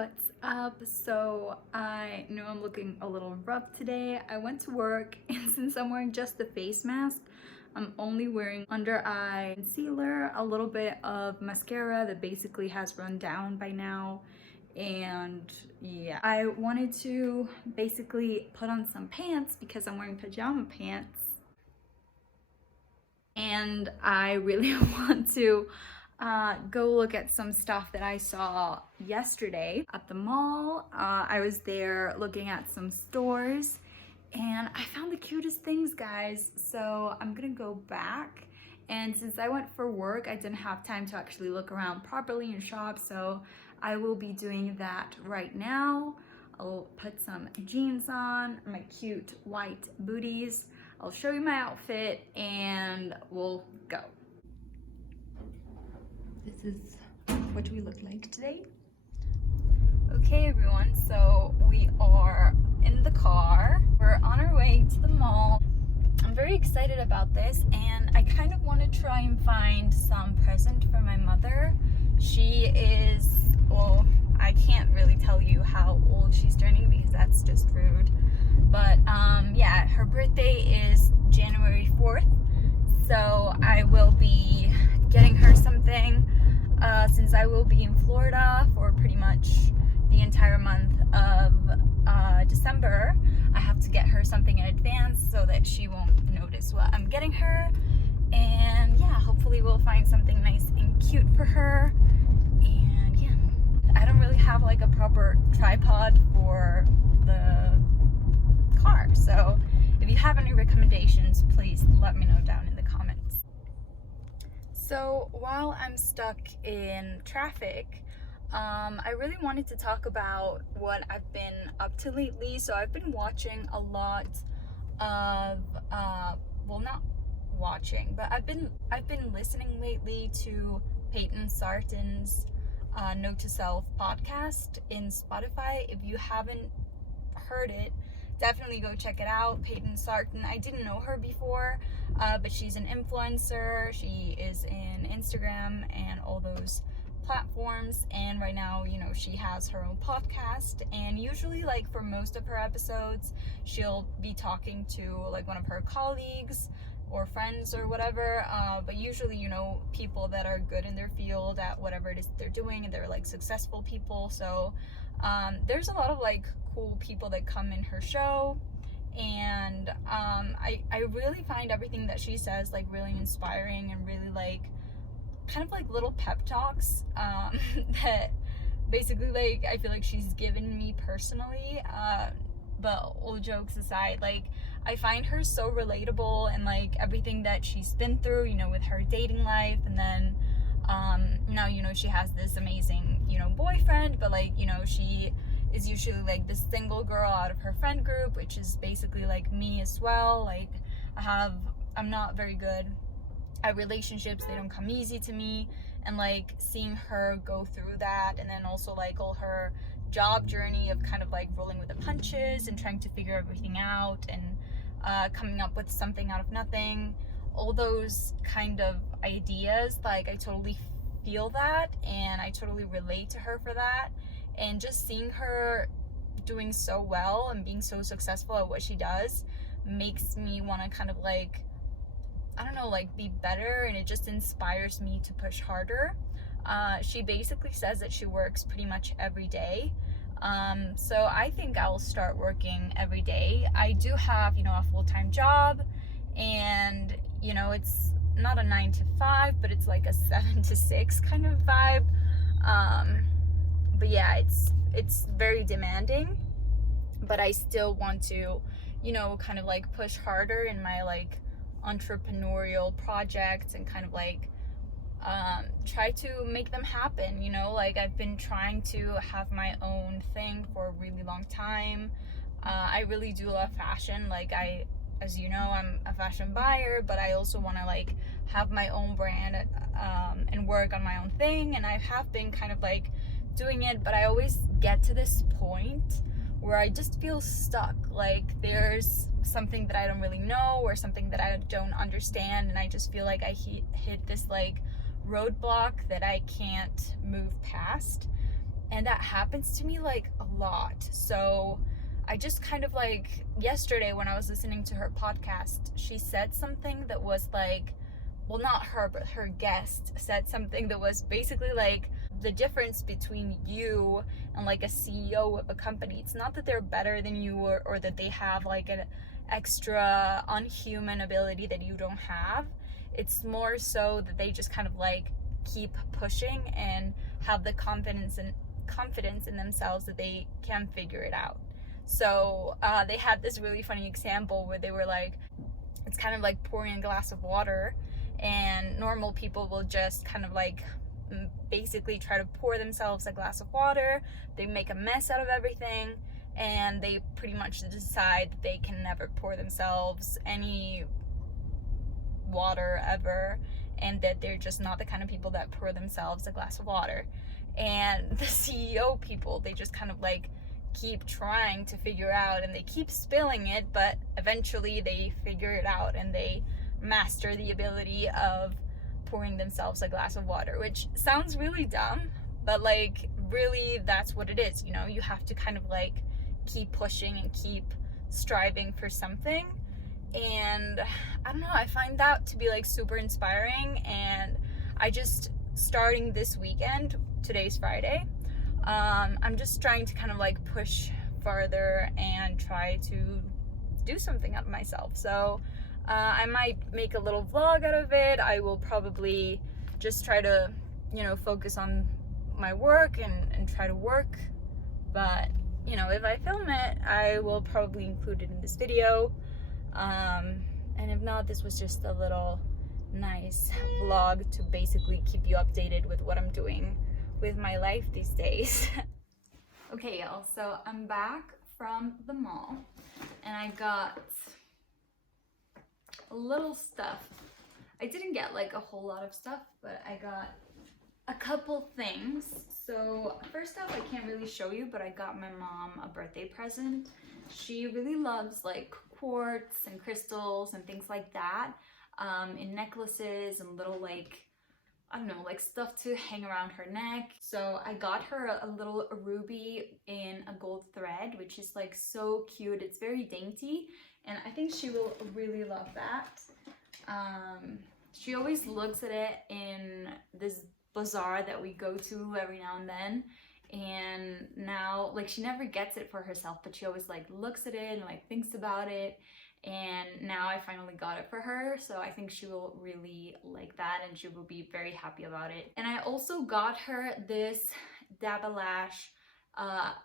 what's up? So I know I'm looking a little rough today. I went to work and since I'm wearing just the face mask, I'm only wearing under eye concealer, a little bit of mascara that basically has run down by now. And yeah, I wanted to basically put on some pants because I'm wearing pajama pants. And I really want to go look at some stuff that I saw yesterday at the mall. I was there looking at some stores and I found the cutest things, guys. So I'm gonna go back, and since I went for work, I didn't have time to actually look around properly and shop, so I will be doing that right now. I'll put some jeans on, my cute white booties. I'll show you my outfit and we'll go. This is what we look like today. Okay everyone, so we are in the car. We're on our way to the mall. I'm very excited about this and I kind of want to try and find some present for my mother. She is, well, I can't really tell you how old she's turning because that's just rude. But yeah, her birthday is January 4th. So I will be getting her something since I will be in Florida for pretty much the entire month of December. I have to get her something in advance so that she won't notice what I'm getting her. And yeah, hopefully we'll find something nice and cute for her. And yeah, I don't really have like a proper tripod for the car, so if you have any recommendations, please let me know down in the comments. So while I'm stuck in traffic, I really wanted to talk about what I've been up to lately. So I've been watching a lot of well, not watching, but I've been listening lately to Peyton Sarton's Note to Self podcast in Spotify. If you haven't heard it, definitely go check it out. Peyton Sarton, I didn't know her before, but she's an influencer. She is in Instagram and all those platforms, and right now, you know, she has her own podcast, and usually like for most of her episodes she'll be talking to like one of her colleagues or friends or whatever, but usually, you know, people that are good in their field at whatever it is they're doing, and they're like successful people. So there's a lot of like cool people that come in her show, and I really find everything that she says like really inspiring and really like kind of like little pep talks that basically like I feel like she's given me personally. But all jokes aside, like I find her so relatable, and like everything that she's been through, you know, with her dating life, and then now, you know, she has this amazing, you know, boyfriend, but like, you know, she is usually like this single girl out of her friend group, which is basically like me as well. Like I'm not very good at relationships, they don't come easy to me, and like seeing her go through that, and then also like all her job journey of kind of like rolling with the punches and trying to figure everything out, and coming up with something out of nothing, all those kind of ideas, like I totally feel that and I totally relate to her for that. And just seeing her doing so well and being so successful at what she does makes me want to kind of like, I don't know, like be better, and it just inspires me to push harder. She basically says that she works pretty much every day. So I think I'll start working every day. I do have, you know, a full-time job, and you know, it's not a 9 to 5, but it's like a 7 to 6 kind of vibe. But yeah, it's very demanding, but I still want to, you know, kind of like push harder in my like entrepreneurial projects and kind of like try to make them happen, you know. Like I've been trying to have my own thing for a really long time. I really do love fashion. Like as you know, I'm a fashion buyer, but I also want to like have my own brand and work on my own thing, and I have been kind of like doing it, but I always get to this point where I just feel stuck. Like there's something that I don't really know or something that I don't understand, and I just feel like I hit this like roadblock that I can't move past. And that happens to me like a lot. So I just kind of like, yesterday when I was listening to her podcast, she said something that was like, well, not her, but her guest said something that was basically like, the difference between you and like a CEO of a company, it's not that they're better than you, or that they have like an extra unhuman ability that you don't have. It's more so that they just kind of like keep pushing and have the confidence in themselves that they can figure it out. So they had this really funny example where they were like, it's kind of like pouring a glass of water, and normal people will just kind of like basically try to pour themselves a glass of water. They make a mess out of everything, and they pretty much decide that they can never pour themselves any water ever, and that they're just not the kind of people that pour themselves a glass of water. And the CEO people, they just kind of like keep trying to figure out, and they keep spilling it, but eventually they figure it out and they master the ability of pouring themselves a glass of water, which sounds really dumb, but like really that's what it is. You know, you have to kind of like keep pushing and keep striving for something. And I don't know, I find that to be like super inspiring. And I just, starting this weekend, today's Friday, I'm just trying to kind of like push farther and try to do something out of myself. So I might make a little vlog out of it. I will probably just try to, you know, focus on my work and try to work. But, you know, if I film it, I will probably include it in this video. And if not, this was just a little nice vlog to basically keep you updated with what I'm doing with my life these days. Okay, y'all, so I'm back from the mall, and I got a little stuff. I didn't get like a whole lot of stuff, but I got a couple things. So first off, I can't really show you, but I got my mom a birthday present. She really loves like quartz and crystals and things like that, in necklaces and little like, I don't know, like stuff to hang around her neck. So I got her a little ruby in a gold thread, which is like so cute. It's very dainty, and I think she will really love that. She always looks at it in this bazaar that we go to every now and then, and now like she never gets it for herself, but she always like looks at it and like thinks about it. And now I finally got it for her, so I think she will really like that and she will be very happy about it. And I also got her this Dabalash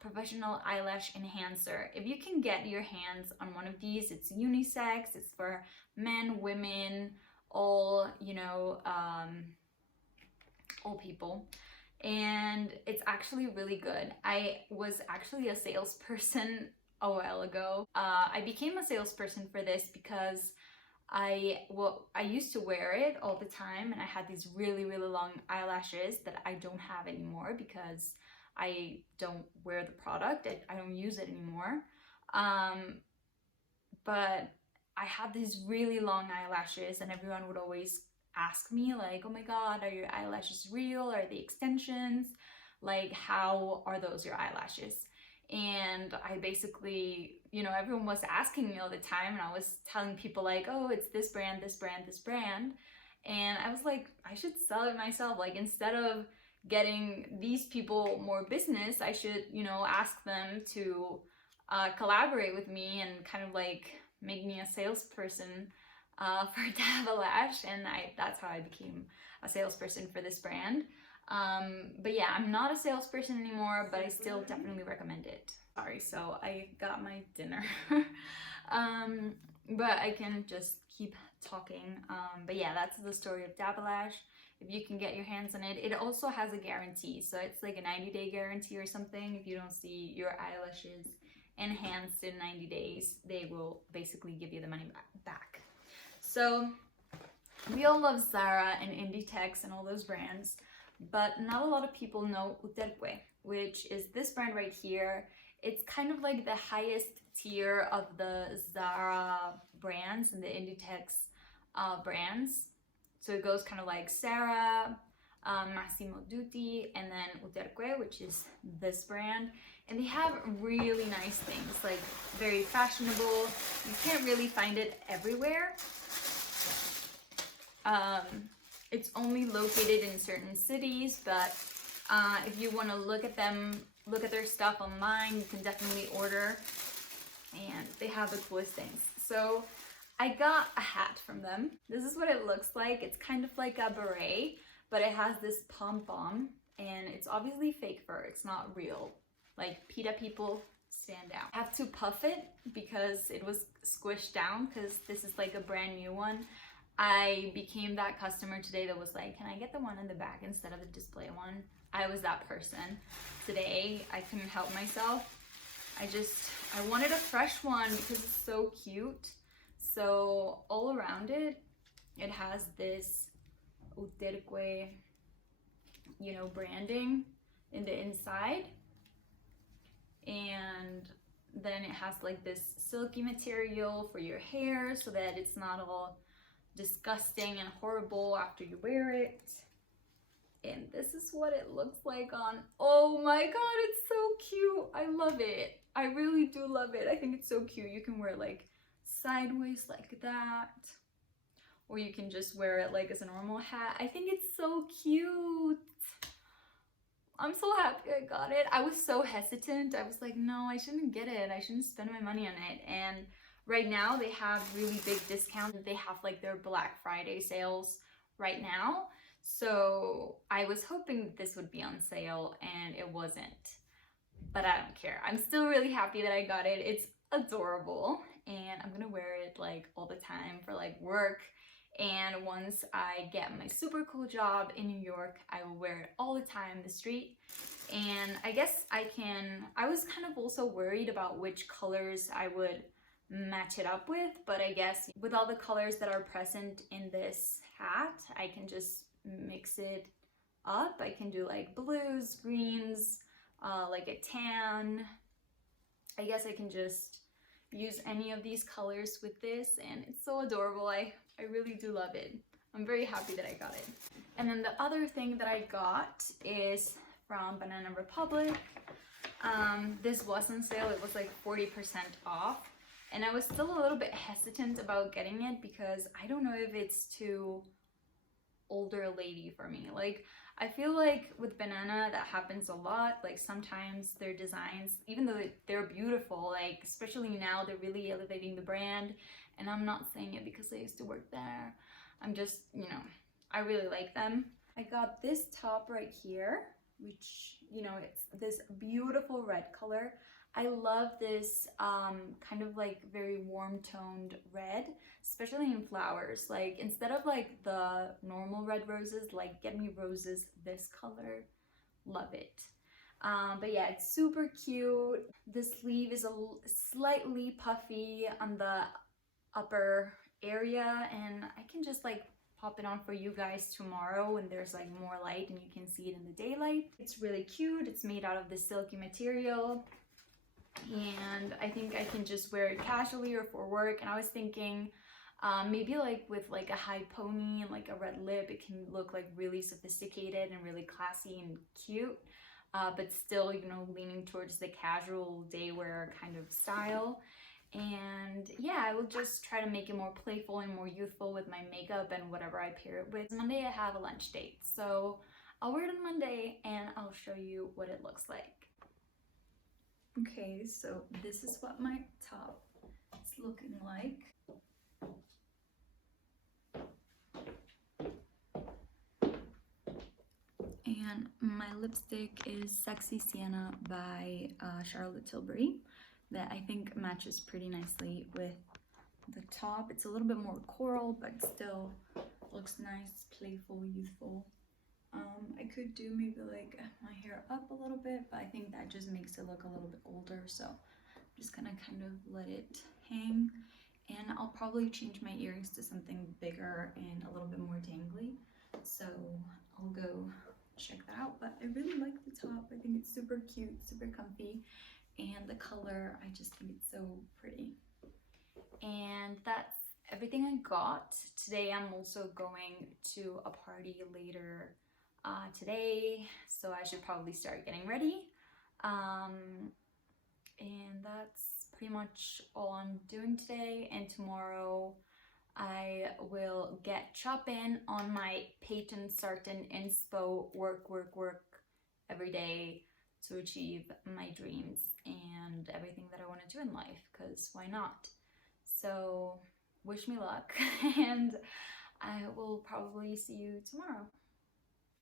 professional eyelash enhancer. If you can get your hands on one of these, it's unisex, it's for men, women, all, you know, all people. And it's actually really good. I was actually a salesperson a while ago. I became a salesperson for this because I used to wear it all the time, and I had these really long eyelashes that I don't have anymore because I don't wear the product. I don't use it anymore. But I had these really long eyelashes, and everyone would always ask me like, oh my god, are your eyelashes real? Are they extensions? Like, how are those your eyelashes? And I basically, you know, everyone was asking me all the time, and I was telling people like, oh, it's this brand, this brand, this brand. And I was like, I should sell it myself. Like, instead of getting these people more business, I should, you know, ask them to collaborate with me and kind of like make me a salesperson for Dabalash. And that's how I became a salesperson for this brand. But yeah, I'm not a salesperson anymore, but I still definitely recommend it. Sorry, so I got my dinner. But I can just keep talking. But yeah, that's the story of Dabalash. If you can get your hands on it. It also has a guarantee, so it's like a 90-day guarantee or something. If you don't see your eyelashes enhanced in 90 days, they will basically give you the money back. So we all love Zara and Inditex and all those brands, but not a lot of people know Uterque, which is this brand right here. It's kind of like the highest tier of the Zara brands and the Inditex brands. So it goes kind of like Sarah, Massimo Dutti, and then Uterque, which is this brand. And they have really nice things, like very fashionable. You can't really find it everywhere. It's only located in certain cities, but if you want to look at their stuff online, you can definitely order. And they have the coolest things. So I got a hat from them. This is what it looks like. It's kind of like a beret, but it has this pom-pom, and it's obviously fake fur. It's not real. Like, PETA people, stand out. I have to puff it because it was squished down, because this is like a brand new one. I became that customer today that was like, can I get the one in the back instead of the display one? I was that person. Today, I couldn't help myself. I wanted a fresh one because it's so cute. So all around it, it has this Uterque, you know, branding in the inside. And then it has like this silky material for your hair so that it's not all disgusting and horrible after you wear it. And this is what it looks like on. Oh my god, it's so cute. I love it. I really do love it. I think it's so cute. You can wear it like sideways like that, or you can just wear it like as a normal hat. I think it's so cute. I'm so happy I got it. I was so hesitant. I was like, no, I shouldn't get it. I shouldn't spend my money on it. And right now they have really big discounts. They have like their Black Friday sales right now. So I was hoping that this would be on sale, and it wasn't. But I don't care. I'm still really happy that I got it. It's adorable, and I'm gonna wear it like all the time for like work. And once I get my super cool job in New York, I will wear it all the time in the street. And I guess I was kind of also worried about which colors I would match it up with, but I guess with all the colors that are present in this hat, I can just mix it up. I can do like blues, greens, like a tan. I guess I can just use any of these colors with this, and it's so adorable. I really do love it. I'm very happy that I got it. And then the other thing that I got is from Banana Republic. This was on sale. It was like 40% off, and I was still a little bit hesitant about getting it because I don't know if it's too older lady for me. Like, I feel like with Banana that happens a lot. Like, sometimes their designs, even though they're beautiful, like especially now, they're really elevating the brand. And I'm not saying it because I used to work there. I'm just, you know, I really like them. I got this top right here, which, you know, it's this beautiful red color. I love this kind of like very warm toned red, especially in flowers. Like, instead of like the normal red roses, like get me roses this color. Love it. But yeah, it's super cute. The sleeve is slightly puffy on the upper area, and I can just like pop it on for you guys tomorrow when there's like more light and you can see it in the daylight. It's really cute. It's made out of this silky material, and I think I can just wear it casually or for work. And I was thinking maybe like with like a high pony and like a red lip, it can look like really sophisticated and really classy and cute, but still, you know, leaning towards the casual day wear kind of style. And yeah, I will just try to make it more playful and more youthful with my makeup and whatever I pair it with. Monday I have a lunch date, so I'll wear it on Monday and I'll show you what it looks like. Okay, so this is what my top is looking like. And my lipstick is Sexy Sienna by Charlotte Tilbury, that I think matches pretty nicely with the top. It's a little bit more coral, but still looks nice, playful, youthful. I could do maybe like my hair up a little bit, but I think that just makes it look a little bit older, so I'm just gonna kind of let it hang. And I'll probably change my earrings to something bigger and a little bit more dangly, so I'll go check that out. But I really like the top. I think it's super cute, super comfy, and the color, I just think it's so pretty. And that's everything I got. Today I'm also going to a party later today, so I should probably start getting ready. And that's pretty much all I'm doing today. And tomorrow I will get chopping on my patent certain inspo work every day to achieve my dreams and everything that I want to do in life, because why not? So wish me luck and I will probably see you tomorrow.